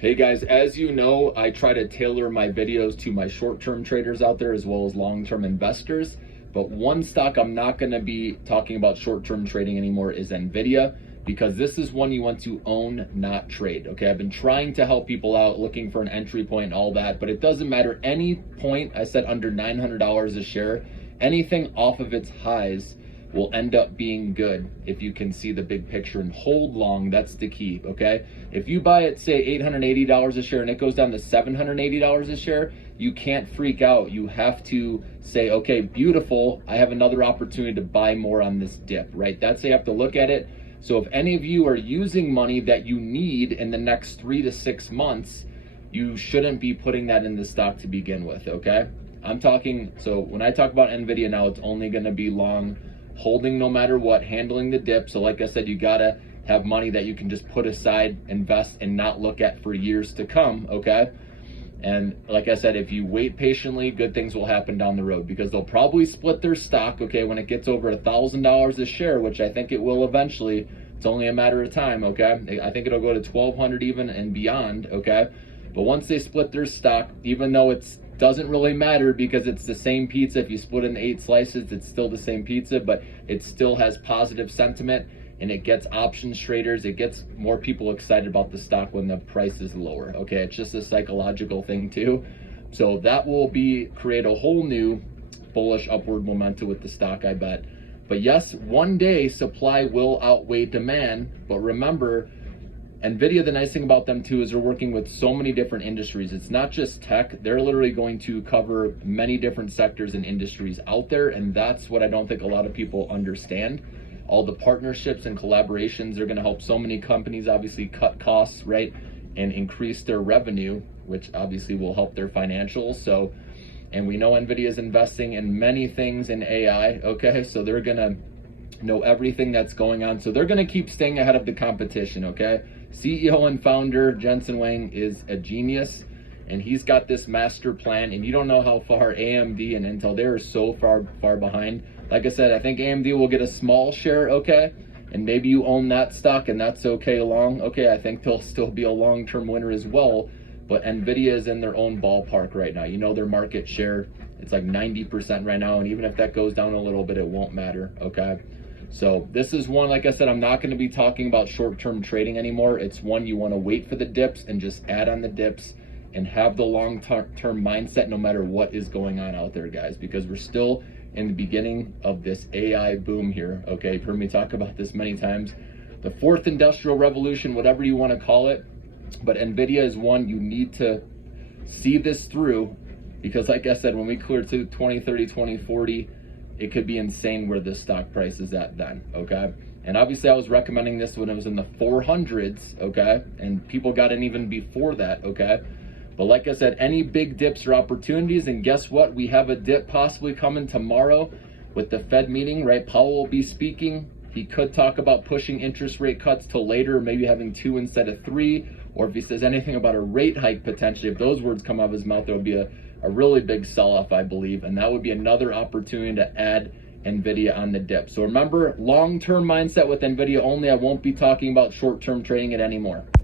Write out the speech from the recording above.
Hey guys, as you know, I try to tailor my videos to my short-term traders out there as well as long-term investors. But one stock I'm not going to be talking about short-term trading anymore is NVDA, because this is one you want to own, not trade. Okay, I've been trying to help people out looking for an entry point and all that, but it doesn't matter. Any point I set under $900 a share, anything off of its highs will end up being good if you can see the big picture and hold long. That's the key. Okay, if you buy it, say $880 a share, and it goes down to $780 a share, you can't freak out. You have to say, okay, beautiful, I have another opportunity to buy more on this dip, right? That's how you have to look at it. So if any of you are using money that you need in the next 3 to 6 months, you shouldn't be putting that in the stock to begin with. Okay, I'm talking, so when I talk about NVIDIA now, it's only going to be long, holding no matter what, handling the dip. So like I said, you gotta have money that you can just put aside, invest, and not look at for years to come. Okay, and like I said, if you wait patiently, good things will happen down the road, because they'll probably split their stock. Okay, when it gets over $1,000 a share, which I think it will eventually, it's only a matter of time. Okay, I think it'll go to 1,200 even and beyond. Okay, but once they split their stock, even though it's doesn't really matter because it's the same pizza. If you split it in 8 slices, it's still the same pizza, but it still has positive sentiment, and it gets options traders, it gets more people excited about the stock when the price is lower. Okay, it's just a psychological thing too. So that will create a whole new bullish upward momentum with the stock, I bet. But yes, one day supply will outweigh demand, but remember, NVIDIA, the nice thing about them too is they're working with so many different industries. It's not just tech. They're literally going to cover many different sectors and industries out there, and that's what I don't think a lot of people understand. All the partnerships and collaborations are going to help so many companies obviously cut costs, right, and increase their revenue, which obviously will help their financials. So, and we know NVIDIA is investing in many things in AI, okay? So they're going to know everything that's going on. So they're going to keep staying ahead of the competition, okay? CEO and founder Jensen Huang is a genius, and he's got this master plan, and you don't know how far AMD and Intel, they're so far behind. Like I said, I think AMD will get a small share, okay? And maybe you own that stock, and that's okay along. Okay, I think they'll still be a long-term winner as well, but NVIDIA is in their own ballpark right now. You know their market share, it's like 90% right now, and even if that goes down a little bit, it won't matter, okay? So this is one, like I said, I'm not going to be talking about short-term trading anymore. It's one you want to wait for the dips and just add on the dips and have the long-term mindset no matter what is going on out there, guys, because we're still in the beginning of this AI boom here. Okay, you've heard me talk about this many times. The fourth industrial revolution, whatever you want to call it, but NVIDIA is one you need to see this through, because like I said, when we clear to 2030, 2040, it could be insane where this stock price is at then, okay? And obviously I was recommending this when it was in the 400s, okay? And people got in even before that, okay? But like I said, any big dips are opportunities, and guess what? We have a dip possibly coming tomorrow with the Fed meeting, right? Powell will be speaking. He could talk about pushing interest rate cuts till later, maybe having 2 instead of 3, or if he says anything about a rate hike potentially, if those words come out of his mouth, there will be a really big sell-off, I believe, and that would be another opportunity to add NVIDIA on the dip. So remember, long-term mindset with NVIDIA only. I won't be talking about short-term trading it anymore.